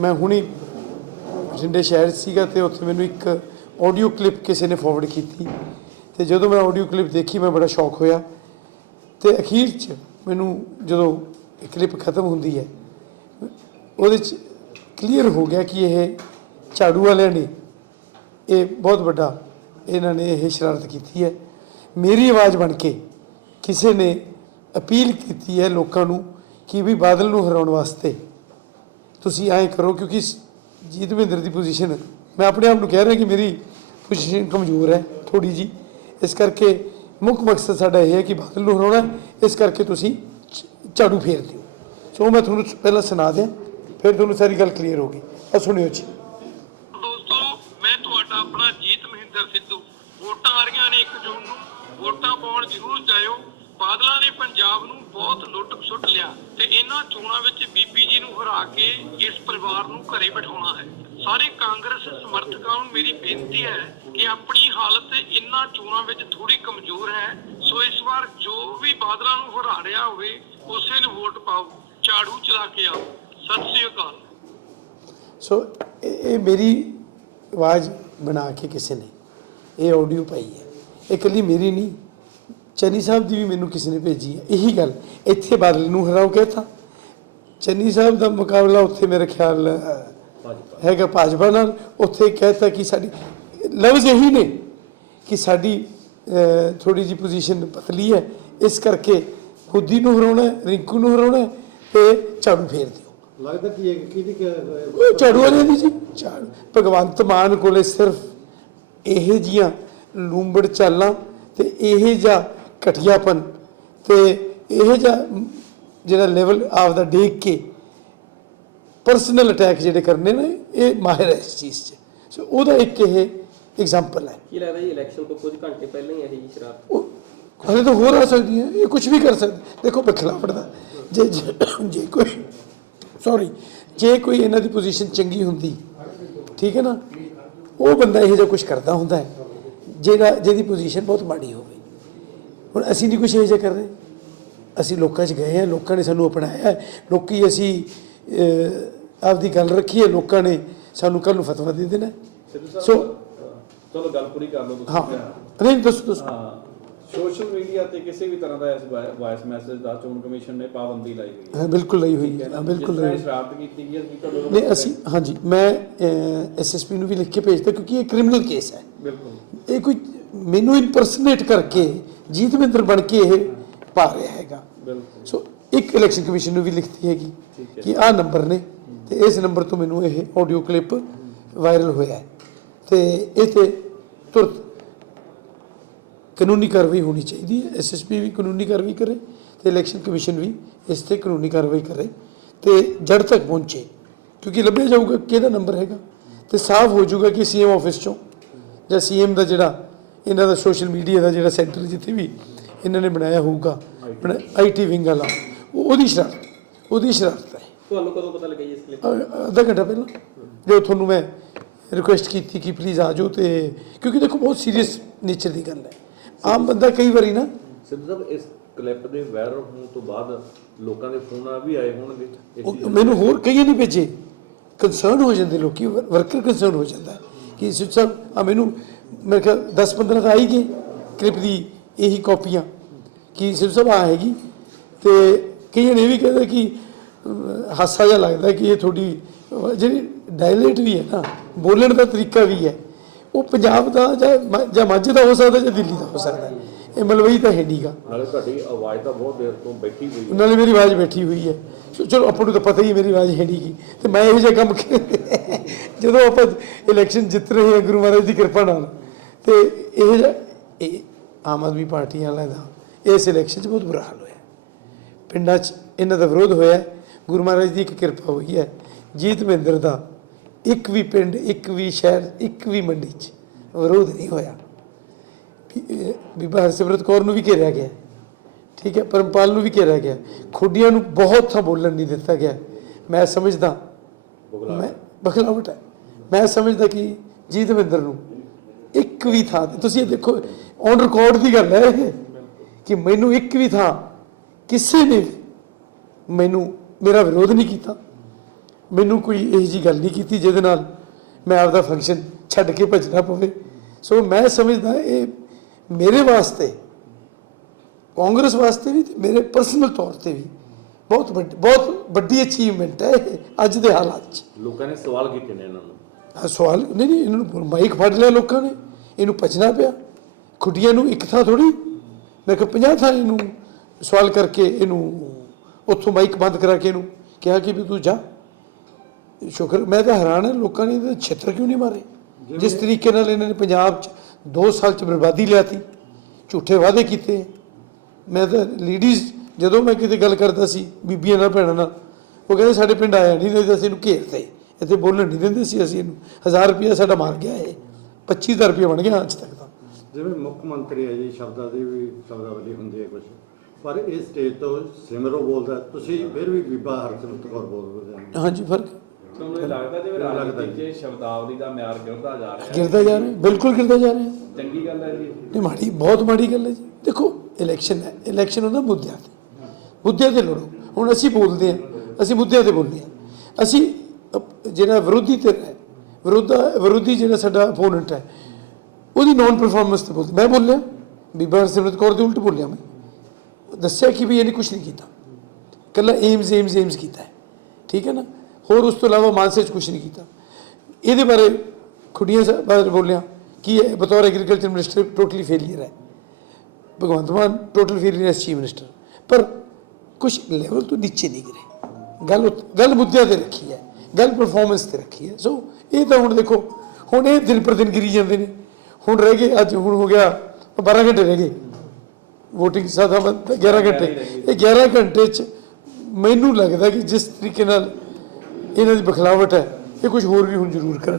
ਮੈਂ ਹੁਣੀ ਬਠਿੰਡੇ ਸ਼ਹਿਰ 'ਚ ਸੀਗਾ ਤੇ ਉੱਥੇ ਮੈਨੂੰ ਇੱਕ ਆਡੀਓ ਕਲਿੱਪ ਕਿਸੇ ਨੇ ਫਾਰਵਰਡ ਕੀਤੀ। ਤੇ ਜਦੋਂ ਮੈਂ ਆਡੀਓ ਕਲਿੱਪ ਦੇਖੀ, ਮੈਂ ਬੜਾ ਸ਼ੌਕ ਹੋਇਆ। ਤੇ ਅਖੀਰ 'ਚ ਮੈਨੂੰ ਜਦੋਂ ਇਹ ਕਲਿੱਪ ਖਤਮ ਹੁੰਦੀ ਹੈ, ਉਹਦੇ 'ਚ ਕਲੀਅਰ ਹੋ ਗਿਆ ਕਿ ਇਹ ਝਾੜੂ ਵਾਲਿਆਂ ਨੇ ਇਹ ਬਹੁਤ ਵੱਡਾ ਇਹਨਾਂ ਨੇ ਇਹ ਸ਼ਰਾਰਤ ਕੀਤੀ ਹੈ। ਮੇਰੀ ਆਵਾਜ਼ ਬਣ ਕੇ ਕਿਸੇ ਨੇ ਅਪੀਲ ਕੀਤੀ ਹੈ ਲੋਕਾਂ ਨੂੰ ਕਿ ਵੀ ਬਾਦਲ ਨੂੰ ਹਰਾਉਣ ਵਾਸਤੇ ਤੁਸੀਂ ਐਂ ਕਰੋ, ਕਿਉਂਕਿ ਜੀਤ ਮਹਿੰਦਰ ਦੀ ਪੋਜੀਸ਼ਨ ਮੈਂ ਆਪਣੇ ਆਪ ਨੂੰ ਕਹਿ ਰਿਹਾ ਕਿ ਮੇਰੀ ਪੋਜੀਸ਼ਨ ਕਮਜ਼ੋਰ ਹੈ ਥੋੜੀ ਜੀ ਇਸ ਕਰਕੇ ਮੁੱਖ ਮਕਸਦ ਸਾਡਾ ਇਹ ਹੈ ਕਿ ਬਾਦਲ ਨੂੰ ਹਰਾਉਣਾ ਇਸ ਕਰਕੇ ਤੁਸੀਂ ਝਾੜੂ ਫੇਰ ਦਿਓ। ਸੋ ਮੈਂ ਤੁਹਾਨੂੰ ਪਹਿਲਾਂ ਸੁਣਾ ਦਿਆਂ, ਫਿਰ ਤੁਹਾਨੂੰ ਸਾਰੀ ਗੱਲ ਕਲੀਅਰ ਹੋ ਗਈ। ਆ ਸੁਣਿਓ ਜੀ। ਦੋਸਤੋ, ਮੈਂ ਤੁਹਾਡਾ ਆਪਣਾ ਜੀਤ ਮਹਿੰਦਰ ਸਿੱਧੂ। ਵੋਟਾਂ ਆ ਰਹੀਆਂ ਨੇ 1 ਜੂਨ ਨੂੰ। ਵੋਟਾਂ ਪਾਉਣ ਜ਼ਰੂਰ ਜਾਇਓ। ਬਾਦਲਾਂ ਨੇ ਪੰਜਾਬ ਨੂੰ ਬਹੁਤ ਲੁੱਟ ਖਸੁੱਟ ਲਿਆ ਤੇ ਇਹਨਾਂ ਚੋਣਾਂ ਵਿੱਚ ਬੀਬੀ ਜੀ ਨੂੰ ਹਰਾ ਕੇ ਇਸ ਪਰਿਵਾਰ ਨੂੰ ਘਰੇ ਬਿਠਾਉਣਾ ਹੈ। ਸਾਰੇ ਕਾਂਗਰਸ ਸਮਰਥਕਾਂ ਨੂੰ ਮੇਰੀ ਬੇਨਤੀ ਹੈ ਕਿ ਆਪਣੀ ਹਾਲਤ ਇਹਨਾਂ ਚੋਣਾਂ ਵਿੱਚ ਥੋੜੀ ਕਮਜ਼ੋਰ ਹੈ। ਸੋ ਇਸ ਵਾਰ ਜੋ ਵੀ ਬਾਦਲਾਂ ਨੂੰ ਹਰਾ ਰਿਹਾ ਹੋਵੇ, ਉਸੇ ਨੂੰ ਵੋਟ ਪਾਓ। ਝਾੜੂ ਚਲਾ ਕੇ ਆਓ। ਸਤਿ ਸ੍ਰੀ ਅਕਾਲ। ਸੋ ਇਹ ਮੇਰੀ ਆਵਾਜ਼ ਬਣਾ ਕੇ ਕਿਸੇ ਨੇ, ਇਹ ਆਡੀਓ ਪਾਈ ਹੈ। ਇਹ ਇਕੱਲੀ ਮੇਰੀ ਨਹੀਂ ਚੰਨੀ ਸਾਹਿਬ ਦੀ ਵੀ ਮੈਨੂੰ ਕਿਸੇ ਨੇ ਭੇਜੀ ਹੈ ਇਹੀ ਗੱਲ। ਇੱਥੇ ਬਾਦਲ ਨੂੰ ਹਰਾਓ ਕਹਿਤਾ। ਚੰਨੀ ਸਾਹਿਬ ਦਾ ਮੁਕਾਬਲਾ ਉੱਥੇ ਮੇਰੇ ਖਿਆਲ ਹੈਗਾ ਭਾਜਪਾ ਨਾਲ। ਉੱਥੇ ਕਹਿਤਾ ਕਿ ਸਾਡੀ ਲਫ਼ਜ਼ ਇਹੀ ਨੇ ਕਿ ਸਾਡੀ ਥੋੜੀ ਜੀ ਪੋਜੀਸ਼ਨ ਪਤਲੀ ਹੈ। ਇਸ ਕਰਕੇ ਖੁੱਦੀ ਨੂੰ ਹਰਾਉਣਾ ਰਿੰਕੂ ਨੂੰ ਹਰਾਉਣਾ ਤੇ ਝਾੜੂ ਫੇਰ ਦਿਓ। ਲੱਗਦਾ ਕਿ ਕਿਹਦੀ ਝਾੜੂ ਵਾਲੇ ਦੀ ਜੀ। ਝਾੜੂ ਭਗਵੰਤ ਮਾਨ ਕੋਲੇ ਸਿਰਫ ਇਹ ਜੀਆਂ ਲੂੰਬੜ ਚਾਲਾਂ ਤੇ ਇਹ ਜਿਹਾ ਘਟਿਆਪਨ ਤੇ ਇਹ ਜਿਹਾ ਜਿਹੜਾ ਲੈਵਲ ਆਫ ਦਾ ਦੇਖ ਕੇ ਪਰਸਨਲ ਅਟੈਕ ਜਿਹੜੇ ਕਰਨੇ ਨੇ ਇਹ ਮਾਹਿਰ ਹੈ ਇਸ ਚੀਜ਼ 'ਚ। ਸੋ ਉਹਦਾ ਇੱਕ ਇਹ ਐਗਜ਼ਾਮਪਲ ਹੈ। ਕੀ ਲੱਗਦਾ ਜੀ ਇਲੈਕਸ਼ਨ ਤੋਂ ਕੁਝ ਘੰਟੇ ਪਹਿਲਾਂ ਹੀ ਇਹ ਉਹ ਹਲੇ ਤਾਂ ਹੋਰ ਆ ਸਕਦੀ ਹੈ ਇਹ ਕੁਝ ਵੀ ਕਰ ਸਕਦੀ ਦੇਖੋ ਬਖਲਾਵਟ ਦਾ ਜੇ ਜੇ- ਜੇ ਕੋਈ ਸੌਰੀ ਜੇ ਕੋਈ ਇਹਨਾਂ ਦੀ ਪੋਜੀਸ਼ਨ ਚੰਗੀ ਹੁੰਦੀ ਠੀਕ ਹੈ ਨਾ ਉਹ ਬੰਦਾ ਇਹੋ ਜਿਹਾ ਕੁਝ ਕਰਦਾ ਹੁੰਦਾ ਹੈ ਜਿਹੜਾ ਜਿਹਦੀ ਪੋਜੀਸ਼ਨ ਬਹੁਤ ਮਾੜੀ ਹੋਵੇ। ਹੁਣ ਅਸੀਂ ਨਹੀਂ ਕੁਝ ਇਹੋ ਜਿਹਾ ਕਰ ਰਹੇ ਅਸੀਂ ਲੋਕਾਂ 'ਚ ਗਏ ਆ ਲੋਕਾਂ ਨੇ ਸਾਨੂੰ ਅਪਣਾਇਆ। ਲੋਕੀ ਅਸੀਂ ਆਪਦੀ ਗੱਲ ਰੱਖੀ ਹੈ ਲੋਕਾਂ ਨੇ ਸਾਨੂੰ ਕੱਲ ਨੂੰ ਫਤਵਾ ਦੇ ਦੇਣਾ। ਸੋ ਚਲੋ ਗੱਲ ਪੂਰੀ ਕਰ ਲਓ ਤੁਸੀਂ। ਹਾਂ। ਨਹੀਂ ਦੱਸੋ ਦੱਸੋ। ਸੋਸ਼ਲ ਮੀਡੀਆ ਤੇ ਕਿਸੇ ਵੀ ਤਰ੍ਹਾਂ ਦਾ ਇਸ ਵਾਇਸ ਮੈਸੇਜ ਦਾ ਚੋਣ ਕਮਿਸ਼ਨ ਨੇ ਪਾਬੰਦੀ ਲਾਈ ਹੋਈ ਹੈ। ਹਾਂ ਬਿਲਕੁਲ ਲਈ ਹੋਈ ਹੈ। ਹਾਂ, ਬਿਲਕੁਲ ਲਈ। ਸ਼ਰਾਰਤ ਕੀਤੀ ਗਈ ਹੈ ਕਿ ਤੁਹਾਡੇ ਨਹੀਂ ਅਸੀਂ ਹਾਂਜੀ ਮੈਂ ਐਸਐਸਪੀ ਨੂੰ ਵੀ ਲਿਖ ਕੇ ਭੇਜਤਾ ਕਿਉਂਕਿ ਇਹ ਕ੍ਰਿਮੀਨਲ ਕੇਸ ਹੈ। ਬਿਲਕੁਲ। ਇਹ ਕੋਈ ਮੈਨੂੰ ਇੰਪਰਸਨੇਟ ਕਰਕੇ ਜੀਤ ਮਹਿੰਦਰ ਬਣ ਕੇ ਇਹ ਪਾ ਰਿਹਾ ਹੈਗਾ। ਬਿਲਕੁਲ। ਸੋ ਇੱਕ ਇਲੈਕਸ਼ਨ ਕਮਿਸ਼ਨ ਨੂੰ ਵੀ ਲਿਖਤੀ ਹੈਗੀ। ਕਿ ਆਹ ਨੰਬਰ ਨੇ ਤੇ ਇਸ ਨੰਬਰ ਤੋਂ ਮੈਨੂੰ ਇਹ ਆਡੀਓ ਕਲਿੱਪ ਵਾਇਰਲ ਹੋਇਆ ਹੈ। ਤੇ ਇਹ ਤੇ ਤੁਰਤ ਕਾਨੂੰਨੀ ਕਾਰਵਾਈ ਹੋਣੀ ਚਾਹੀਦੀ ਹੈ। ਐਸਐਸਪੀ ਵੀ ਕਾਨੂੰਨੀ ਕਾਰਵਾਈ ਕਰੇ ਤੇ ਇਲੈਕਸ਼ਨ ਕਮਿਸ਼ਨ ਵੀ ਇਸ ਤੇ ਕਾਨੂੰਨੀ ਕਾਰਵਾਈ ਕਰੇ ਤੇ ਜੜ ਤੱਕ ਪਹੁੰਚੇ। ਕਿਉਂਕਿ ਲੱਭਿਆ ਜਾਊਗਾ ਕਿਹਦਾ ਨੰਬਰ ਹੈਗਾ ਤੇ ਸਾਫ਼ ਹੋ ਜਾਊਗਾ ਕਿ ਸੀਐਮ ਆਫਿਸ ਚੋਂ ਜਾਂ ਸੀਐਮ ਦਾ ਜਿਹੜਾ ਇਹਨਾਂ ਦਾ ਸੋਸ਼ਲ ਮੀਡੀਆ ਦਾ ਜਿਹੜਾ ਸੈਂਟਰ ਜਿੱਥੇ ਵੀ ਇਹਨਾਂ ਨੇ ਬਣਾਇਆ ਹੋਊਗਾ ਆਈਟੀ ਵਿੰਗ ਵਾਲਾ ਉਹ ਉਹਦੀ ਸ਼ਰਾਰਤ ਉਹਦੀ ਸ਼ਰਾਰਤ ਹੈ। ਤੁਹਾਨੂੰ ਕਦੋਂ ਪਤਾ ਲੱਗਿਆ ਜੀ ਇਸ ਕਲਿੱਪ ਅ- ਅੱਧਾ ਘੰਟਾ ਪਹਿਲਾਂ ਜੋ ਤੁਹਾਨੂੰ ਮੈਂ ਰਿਕੁਐਸਟ ਕੀਤੀ ਕਿ ਪਲੀਜ਼ ਆ ਜਾਓ ਤੇ ਕਿਉਂਕਿ ਦੇਖੋ ਬਹੁਤ ਸੀਰੀਅਸ ਨੇਚਰ ਦੀ ਗੱਲ ਹੈ। ਆਮ ਬੰਦਾ ਕਈ ਵਾਰੀ ਨਾ ਸਿੱਧੂ ਸਾਹਿਬ ਇਸ ਕਲਿੱਪ ਦੇ ਵਾਇਰਲ ਹੋਣ ਤੋਂ ਬਾਅਦ ਲੋਕਾਂ ਦੇ ਫੋਨ ਆ ਵੀ ਆਏ ਹੋਣਗੇ ਮੈਨੂੰ ਹੋਰ ਕਈਆਂ ਨਹੀਂ ਭੇਜੇ। ਕੰਸਰਨ ਹੋ ਜਾਂਦੇ ਲੋਕੀ ਵਰਕਰ ਕੰਸਰਨ ਹੋ ਜਾਂਦਾ ਕਿ ਸਿੱਧ ਸਾਹਿਬ ਆ ਮੈਨੂੰ ਮੇਰੇ ਖਿਆਲ 10 15 ਤਾਂ ਆਈ ਗਏ ਕਲਿੱਪ ਦੀ ਇਹੀ ਕਾਪੀਆਂ। ਕਿ ਸਾਹਿਬ ਆ ਹੈਗੀ? ਤੇ ਕਈਆਂ ਨੇ ਇਹ ਵੀ ਕਹਿੰਦਾ ਕਿ ਹਾਸਾ ਜਿਹਾ ਲੱਗਦਾ ਕਿ ਇਹ ਤੁਹਾਡੀ ਜਿਹੜੀ ਡਾਇਲੇਟ ਵੀ ਹੈ ਨਾ ਬੋਲਣ ਦਾ ਤਰੀਕਾ ਵੀ ਹੈ। ਉਹ ਪੰਜਾਬ ਦਾ ਜਾਂ ਜਾਂ ਮਾਝੇ ਦਾ ਹੋ ਸਕਦਾ ਜਾਂ ਦਿੱਲੀ ਦਾ ਹੋ ਸਕਦਾ। ਇਹ ਮਲਵਈ ਤਾਂ ਹੈ ਨਹੀਂਗਾ ਨਾਲੇ ਤੁਹਾਡੀ ਆਵਾਜ਼ ਤਾਂ ਬਹੁਤ ਦੇਰ ਤੋਂ ਬੈਠੀ ਹੋਈ ਹੈ। ਨਾਲੇ ਮੇਰੀ ਆਵਾਜ਼ ਬੈਠੀ ਹੋਈ ਹੈ। ਚਲੋ ਆਪਾਂ ਨੂੰ ਤਾਂ ਪਤਾ ਹੀ ਮੇਰੀ ਆਵਾਜ਼ ਹੈ ਨਹੀਂ ਗੀ। ਤੇ ਮੈਂ ਇਹੋ ਜਿਹਾ ਕੰਮ ਜਦੋਂ ਆਪਾਂ ਇਲੈਕਸ਼ਨ ਜਿੱਤ ਰਹੇ ਹਾਂ ਗੁਰੂ ਮਹਾਰਾਜ ਦੀ ਕਿਰਪਾ ਨਾਲ। ਤੇ ਇਹ ਇਹ ਆਮ ਆਦਮੀ ਪਾਰਟੀ ਵਾਲਿਆਂ ਦਾ ਇਸ ਇਲੈਕਸ਼ਨ 'ਚ ਬਹੁਤ ਬੁਰਾ ਹਾਲ ਹੋਇਆ। ਪਿੰਡਾਂ 'ਚ ਇਹਨਾਂ ਦਾ ਵਿਰੋਧ ਹੋਇਆ। ਗੁਰੂ ਮਹਾਰਾਜ ਦੀ ਇੱਕ ਕਿਰਪਾ ਹੋਈ ਹੈ। ਜੀਤ ਮਹਿੰਦਰ ਦਾ ਇੱਕ ਵੀ ਪਿੰਡ ਇੱਕ ਵੀ ਸ਼ਹਿਰ ਇੱਕ ਵੀ ਮੰਡੀ 'ਚ ਵਿਰੋਧ ਨਹੀਂ ਹੋਇਆ। ਬੀਬਾ ਹਰਸਿਮਰਤ ਕੌਰ ਨੂੰ ਵੀ ਘੇਰਿਆ ਗਿਆ। ਠੀਕ ਹੈ ਪਰਮਪਾਲ ਨੂੰ ਵੀ ਘੇਰਿਆ ਗਿਆ। ਖੁੱਡੀਆਂ ਨੂੰ ਬਹੁਤ ਥਾਂ ਬੋਲਣ ਨਹੀਂ ਦਿੱਤਾ ਗਿਆ। ਮੈਂ ਸਮਝਦਾ ਮੈਂ ਬਖਲਾਵਟ ਹੈ। ਮੈਂ ਸਮਝਦਾ ਕਿ ਜੀਤ ਮਹਿੰਦਰ ਨੂੰ ਇੱਕ ਵੀ ਥਾਂ ਤੇ। ਤੁਸੀਂ ਇਹ ਦੇਖੋ ਔਨ ਰਿਕਾਰਡ ਦੀ ਗੱਲ ਹੈ ਇਹ, ਕਿ ਮੈਨੂੰ ਇੱਕ ਵੀ ਥਾਂ ਕਿਸੇ ਨੇ ਮੈਨੂੰ, ਮੇਰਾ ਵਿਰੋਧ ਨਹੀਂ ਕੀਤਾ। ਮੈਨੂੰ ਕੋਈ ਇਹੋ ਜੀ ਗੱਲ ਨਹੀਂ ਕੀਤੀ ਜਿਹਦੇ ਨਾਲ ਮੈਂ ਆਪਦਾ ਫੰਕਸ਼ਨ ਛੱਡ ਕੇ ਭੱਜਣਾ ਪਵੇ। ਸੋ ਮੈਂ ਸਮਝਦਾ ਇਹ ਮੇਰੇ ਵਾਸਤੇ, ਕਾਂਗਰਸ ਵਾਸਤੇ ਵੀ ਤੇ ਮੇਰੇ ਪਰਸਨਲ ਤੌਰ ਤੇ ਵੀ ਬਹੁਤ ਵੱਡੀ ਬਹੁਤ ਵੱਡੀ ਅਚੀਵਮੈਂਟ ਹੈ ਇਹ ਅੱਜ ਦੇ ਹਾਲਾਤ 'ਚ। ਲੋਕਾਂ ਨੇ ਸਵਾਲ ਕੀਤੇ ਨੇ ਇਹਨਾਂ ਨੂੰ। ਸਵਾਲ ਨਹੀਂ ਨਹੀਂ ਇਹਨਾਂ ਨੂੰ ਮਾਈਕ ਫੜ ਲਿਆ ਲੋਕਾਂ ਨੇ ਇਹਨੂੰ ਪਚਣਾ ਪਿਆ। ਖੁੱਡੀਆਂ ਨੂੰ ਇੱਕ ਥਾਂ ਥੋੜੀ ਮੈਂ ਕਿਹਾ 50 ਥਾਂ ਇਹਨੂੰ ਸਵਾਲ ਕਰਕੇ ਇਹਨੂੰ ਉੱਥੋਂ ਮਾਈਕ ਬੰਦ ਕਰਾ ਕੇ ਇਹਨੂੰ ਕਿਹਾ ਕਿ ਵੀ ਤੂੰ ਜਾ। ਸ਼ੁਕਰ ਮੈਂ ਤਾਂ ਹੈਰਾਨ ਹਾਂ ਲੋਕਾਂ ਨੇ ਇਹਦੇ ਛਿੱਤਰ ਕਿਉਂ ਨਹੀਂ ਮਾਰੇ? ਜਿਸ ਤਰੀਕੇ ਨਾਲ ਇਹਨਾਂ ਨੇ ਪੰਜਾਬ 'ਚ 2 ਸਾਲ 'ਚ ਬਰਬਾਦੀ ਲਿਆਤੀ ਝੂਠੇ ਵਾਅਦੇ ਕੀਤੇ। ਮੈਂ ਤਾਂ ਲੇਡੀਜ਼ ਜਦੋਂ ਮੈਂ ਕਿਤੇ ਗੱਲ ਕਰਦਾ ਸੀ ਬੀਬੀਆਂ ਨਾਲ ਭੈਣਾਂ ਨਾਲ ਉਹ ਕਹਿੰਦੇ ਸਾਡੇ ਪਿੰਡ ਆਇਆ ਨਹੀਂ ਨਹੀਂ ਤਾਂ ਅਸੀਂ ਇਹਨੂੰ ਘੇਰਦੇ। ਇੱਥੇ ਬੋਲਣ ਨਹੀਂ ਦਿੰਦੇ ਸੀ ਅਸੀਂ ਇਹਨੂੰ। 1000 ਰੁਪਇਆ ਸਾਡਾ ਮਾਰ ਗਿਆ ਇਹ। 25000 ਰੁਪਇਆ ਬਣ ਗਿਆ ਅੱਜ ਤੱਕ ਦਾ ਜਿਵੇਂ ਮੁੱਖ ਮੰਤਰੀ ਹੈ ਜੀ ਸ਼ਬਦਾਂ ਦੀ ਵੀ ਸ਼ਬਦਾਵਲੀ ਹੁੰਦੀ ਹੈ ਕੁਝ ਪਰ ਇਹ ਸਟੇਜ ਤੋਂ ਸਿਮਰੋ ਬੋਲਦਾ ਤੁਸੀਂ ਫਿਰ ਵੀ ਬੀਬਾ ਹਰਸਿਮਰਤ ਕੌਰ ਬੋਲਦੇ ਹੋ। ਹਾਂਜੀ ਫ਼ਰਕ। ਤੁਹਾਨੂੰ ਇਹ ਲੱਗਦਾ ਜਿਵੇਂ ਰਾਜਨੀਤੀ 'ਚ ਸ਼ਬਦਾਵਲੀ ਦਾ ਮਿਆਰ ਗਿਰਦਾ ਜਾ ਰਿਹਾ ਹੈ? ਗਿਰਦਾ ਜਾ ਰਿਹਾ ਬਿਲਕੁਲ ਗਿਰਦਾ ਜਾ ਰਿਹਾ। ਚੰਗੀ ਗੱਲ ਹੈ ਜੀ। ਨਹੀਂ ਮਾੜੀ ਬਹੁਤ ਮਾੜੀ ਗੱਲ ਹੈ ਜੀ। ਦੇਖੋ ਇਲੈਕਸ਼ਨ ਹੈ। ਇਲੈਕਸ਼ਨ ਹੁੰਦਾ ਮੁੱਦਿਆਂ ਤੇ। ਮੁੱਦਿਆਂ ਤੇ ਲੜੋ। ਹੁਣ ਅਸੀਂ ਬੋਲਦੇ ਹਾਂ ਅਸੀਂ ਮੁੱਦਿਆਂ ਤੇ ਬੋਲਦੇ ਹਾਂ। ਅਸੀਂ ਜਿਹੜਾ ਵਿਰੋਧੀ ਧਿਰ ਹੈ, ਵਿਰੋਧਾ, ਵਿਰੋਧੀ ਜਿਹੜਾ ਸਾਡਾ ਅਪੋਨੈਂਟ ਹੈ, ਉਹਦੀ ਨੌਨ ਪਰਫਾਰਮੈਂਸ ਤੇ ਬੋਲ ਮੈਂ ਬੋਲਿਆ ਬੀਬਾ ਹਰਸਿਮਰਤ ਕੌਰ ਦੇ ਉਲਟ ਬੋਲਿਆ ਮੈਂ, ਦੱਸਿਆ ਕਿ ਵੀ ਇਹਨੇ ਕੁਝ ਨਹੀਂ ਕੀਤਾ ਕੱਲਾ ਏਮਸ ਏਮਸ ਏਮਸ ਕੀਤਾ ਹੈ, ਠੀਕ ਹੈ ਨਾ, ਹੋਰ ਉਸ ਤੋਂ ਇਲਾਵਾ ਮਾਨਸੇ 'ਚ ਕੁਝ ਨਹੀਂ ਕੀਤਾ, ਇਹਦੇ ਬਾਰੇ ਖੁੱਡੀਆਂ ਬਾਰੇ ਬੋਲਿਆ, ਕਿ ਇਹ ਬਤੌਰ ਐਗਰੀਕਲਚਰ ਮਿਨਿਸਟਰ ਟੋਟਲੀ ਫੇਲੀਅਰ ਹੈ, ਭਗਵੰਤ ਮਾਨ ਟੋਟਲ ਫੇਲੀਅਰ ਹੈ ਚੀਫ ਮਿਨਿਸਟਰ ਪਰ ਕੁਝ ਲੈਵਲ ਤੋਂ ਨੀਚੇ ਨਹੀਂ ਗਿਰੇ, ਗੱਲ ਉੱਤ- ਗੱਲ ਮੁੱਦਿਆਂ ਤੇ ਰੱਖੀ ਹੈ ਗੱਲ ਪਰਫਾਰਮੈਂਸ ਤੇ ਰੱਖੀ ਹੈ। ਸੋ ਇਹ ਤਾਂ ਹੁਣ ਦੇਖੋ ਹੁਣ ਇਹ ਦਿਨ ਪਰ ਦਿਨ ਗਿਰੀ ਜਾਂਦੇ ਨੇ। ਹੁਣ ਰਹਿ ਗਏ ਅੱਜ ਹੁਣ ਹੋ ਗਿਆ 12 ਘੰਟੇ ਰਹਿ ਗਏ। VOTING ਸਾਦਾ 11 ਘੰਟੇ। ਇਹ 11 ਘੰਟੇ ਚ ਮੈਨੂੰ ਲੱਗਦਾ ਕਿ ਜਿਸ ਤਰੀਕੇ ਨਾਲ ਇਹਨਾਂ ਦੀ ਬਖਲਾਵਟ ਹੈ ਇਹ ਕੁਝ ਹੋਰ ਵੀ ਹੁਣ ਜ਼ਰੂਰ ਕਰਨ।